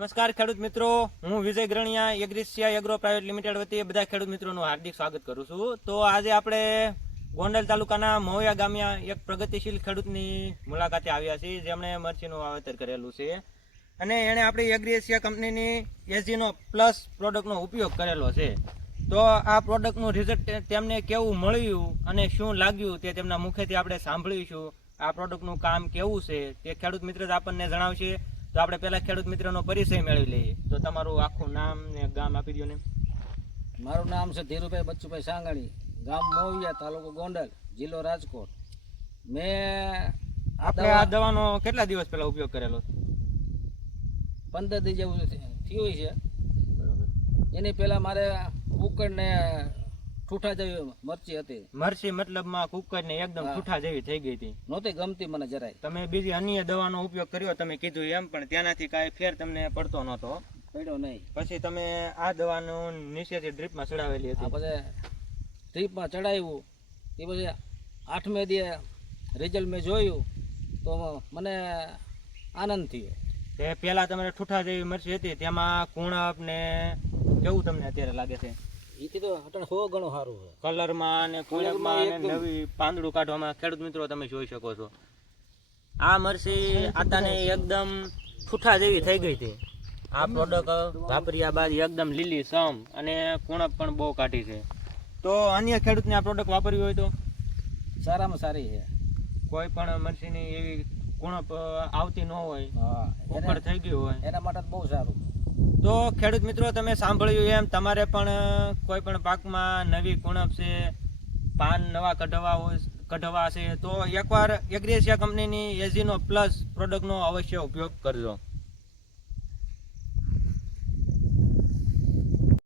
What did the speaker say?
નમસ્કાર ખેડૂત મિત્રો. હું વિજય ગ્રણિયા, એગ્રીસિયા એગ્રો પ્રાઇવેટ લિમિટેડ વતી બધા ખેડૂત મિત્રોનું હાર્દિક સ્વાગત કરું છું. તો આજે આપણે ગોંડલ તાલુકાના મહુયા ગામ્યા એક પ્રગતિશીલ ખેડૂતની મુલાકાતે આવ્યા છીએ. જેમણે મરચીનું વાવેતર કરેલું છે. અને એણે આપણી એગ્રીએશિયા કંપનીની એસજીનો પ્લસ પ્રોડક્ટનો ઉપયોગ કરેલો છે. તો આ પ્રોડક્ટનું રિઝલ્ટ તેમને કેવું મળ્યું અને શું લાગ્યું તે તેમના મુખેથી આપણે સાંભળીશું. આ પ્રોડક્ટનું કામ કેવું છે તે ખેડૂત મિત્ર જ આપણને જણાવશે. તો આપણે પહેલા ખેડૂત મિત્રનો પરિચય મેળવી લઈએ. તો તમારું આખું નામ ને ગામ આપી દો ને. મારું નામ છે ધીરુભાઈ બચ્ચુભાઈ સાંગાણી ગામ મોવિયા તાલુકો ગોંડલ જિલ્લો રાજકોટ. મેં આપણે આ દવાનો કેટલા દિવસ પહેલા ઉપયોગ કરેલો? પંદર દિવસ જેવું થયું છે. એની પહેલાં મારે ઉકળ ને ઠૂઠા જેવી મરચી હતી. મરસી મતલબમાં કુકર ને એકદમ ઠૂઠા જેવી થઈ ગઈ હતી. નહોતી ગમતી મને જરાય. તમે બીજી અન્ય દવાનો ઉપયોગ કર્યો તમે કીધું એમ પણ ત્યાંનાથી કાંઈ ફેર તમને પડતો નહોતો. પડ્યો નહીં. પછી તમે આ દવાનું નીચેથી ડ્રીપમાં ચડાવેલી હતી. પછી ડ્રીપમાં ચડાવ્યું. એ પછી આઠમે દીએ રિઝલ્ટ મેં જોયું તો મને આનંદ થયો. તે પહેલા તમારે ઠૂઠા જેવી મરચી હતી તેમાં કુણપ ને કેવું તમને અત્યારે લાગે છે? તો અટણ હો ઘણું સારું છે કલરમાં અને કલરમાં અને નવી પાંદડું કાઢવામાં ખેડૂત મિત્રો તમે જોઈ શકો છો. આ મરસી આતાને એકદમ ઠૂઠા જેવી થઈ ગઈ હતી. આ પ્રોડક્ટ વાપર્યા બાદ એકદમ લીલી સમ અને કુણપ પણ બહુ કાઢી છે. તો અન્ય ખેડૂતને આ પ્રોડક્ટ વાપરવી હોય તો? સારામાં સારી છે. કોઈ પણ મરસીની એવી કુણપ આવતી ન હોય. ઉખડ થઈ ગયું હોય. એના માટે બહુ સારું. તો ખેડૂત મિત્રો, તમે સાંભળ્યું એમ, તમારે પણ કોઈ પણ પાકમાં નવી કુણપ છે, પાન નવા કઢવા કઢવા છે તો એકવાર એગ્રેસિયા કંપનીની એઝીનો પ્લસ પ્રોડક્ટનો અવશ્ય ઉપયોગ કરજો.